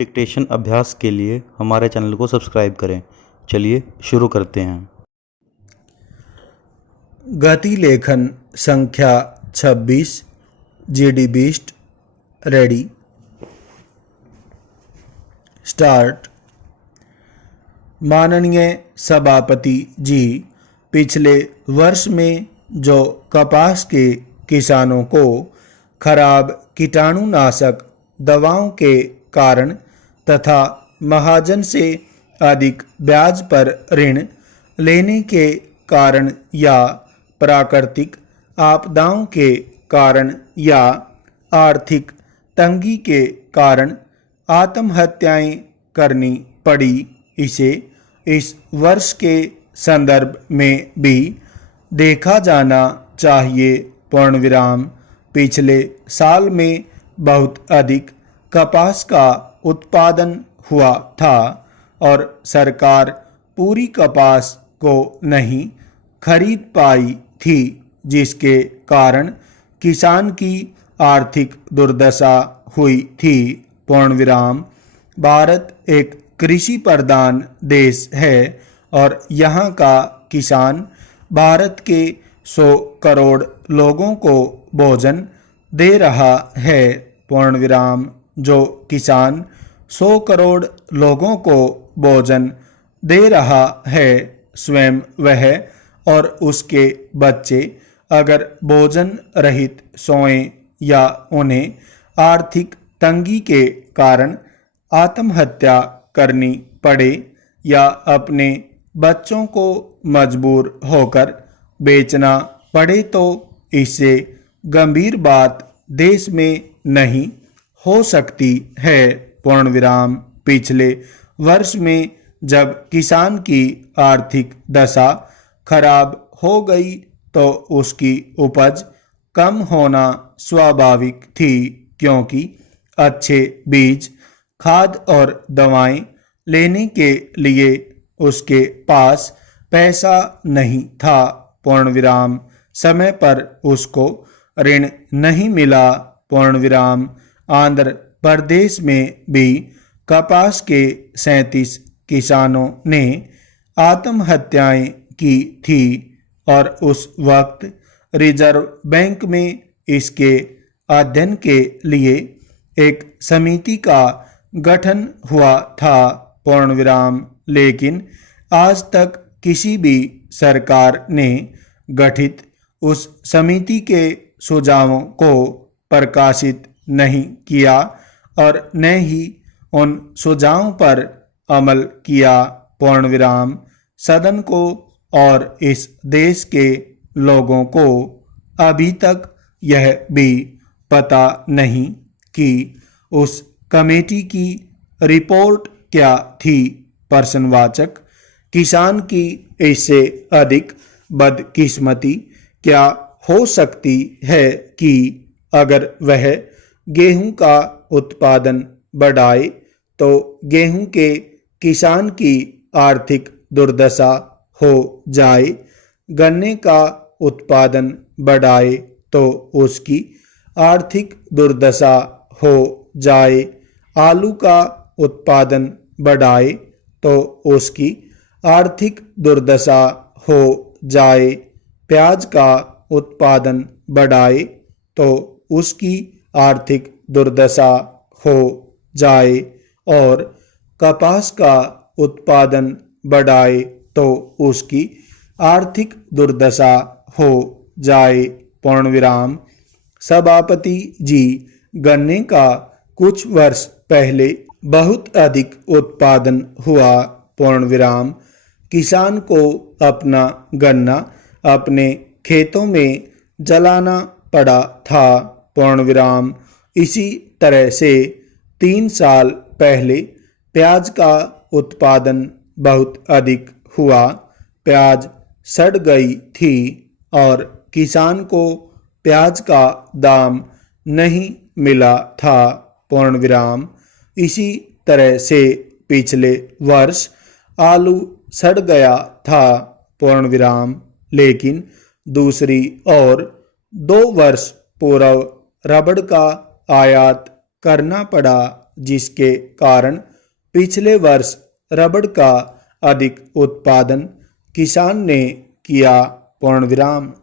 Dictation अभ्यास के लिए हमारे चैनल को सब्सक्राइब करें। चलिए शुरू करते हैं। गति लेखन संख्या 26 जीडी बीस्ट रेडी स्टार्ट। माननीय सभापति जी, पिछले वर्ष में जो कपास के किसानों को खराब कीटाणुनाशक दवाओं के कारण तथा महाजन से अधिक ब्याज पर ऋण लेने के कारण या प्राकृतिक आपदाओं के कारण या आर्थिक तंगी के कारण आत्महत्याएं करनी पड़ी, इसे इस वर्ष के संदर्भ में भी देखा जाना चाहिए। पूर्णविराम। पिछले साल में बहुत अधिक कपास का उत्पादन हुआ था और सरकार पूरी कपास को नहीं खरीद पाई थी, जिसके कारण किसान की आर्थिक दुर्दशा हुई थी। पूर्णविराम। भारत एक कृषि प्रधान देश है और यहाँ का किसान भारत के 100 करोड़ लोगों को भोजन दे रहा है। पूर्णविराम। जो किसान 100 करोड़ लोगों को भोजन दे रहा है, स्वयं वह और उसके बच्चे अगर भोजन रहित सोएं या उन्हें आर्थिक तंगी के कारण आत्महत्या करनी पड़े या अपने बच्चों को मजबूर होकर बेचना पड़े, तो इससे गंभीर बात देश में नहीं हो सकती है। पूर्णविराम। पिछले वर्ष में जब किसान की आर्थिक दशा खराब हो गई तो उसकी उपज कम होना स्वाभाविक थी, क्योंकि अच्छे बीज, खाद और दवाएं लेने के लिए उसके पास पैसा नहीं था। पूर्णविराम। समय पर उसको ऋण नहीं मिला। पूर्णविराम। आंध्र प्रदेश में भी कपास के 37 किसानों ने आत्महत्याएं की थी और उस वक्त रिजर्व बैंक में इसके अध्ययन के लिए एक समिति का गठन हुआ था। पूर्णविराम। लेकिन आज तक किसी भी सरकार ने गठित उस समिति के सुझावों को प्रकाशित नहीं किया और न ही उन सुझावों पर अमल किया। पूर्णविराम। सदन को और इस देश के लोगों को अभी तक यह भी पता नहीं कि उस कमेटी की रिपोर्ट क्या थी। प्रश्नवाचक। किसान की इससे अधिक बदकिस्मती क्या हो सकती है कि अगर वह गेहूं का उत्पादन बढ़ाए तो गेहूं के किसान की आर्थिक दुर्दशा हो जाए, गन्ने का उत्पादन बढ़ाए तो उसकी आर्थिक दुर्दशा हो जाए, आलू का उत्पादन बढ़ाए तो उसकी आर्थिक दुर्दशा हो जाए, प्याज का उत्पादन बढ़ाए तो उसकी आर्थिक दुर्दशा हो जाए और कपास का उत्पादन बढ़ाए तो उसकी आर्थिक दुर्दशा हो जाए। पूर्णविराम। सभापति जी, गन्ने का कुछ वर्ष पहले बहुत अधिक उत्पादन हुआ। पूर्णविराम। किसान को अपना गन्ना अपने खेतों में जलाना पड़ा था। पूर्णविराम। इसी तरह से 3 साल पहले प्याज का उत्पादन बहुत अधिक हुआ, प्याज सड़ गई थी और किसान को प्याज का दाम नहीं मिला था। पूर्णविराम। इसी तरह से पिछले वर्ष आलू सड़ गया था। पूर्णविराम। लेकिन दूसरी ओर 2 वर्ष पूर्व रबड़ का आयात करना पड़ा, जिसके कारण पिछले वर्ष रबड़ का अधिक उत्पादन किसान ने किया। पूर्ण विराम।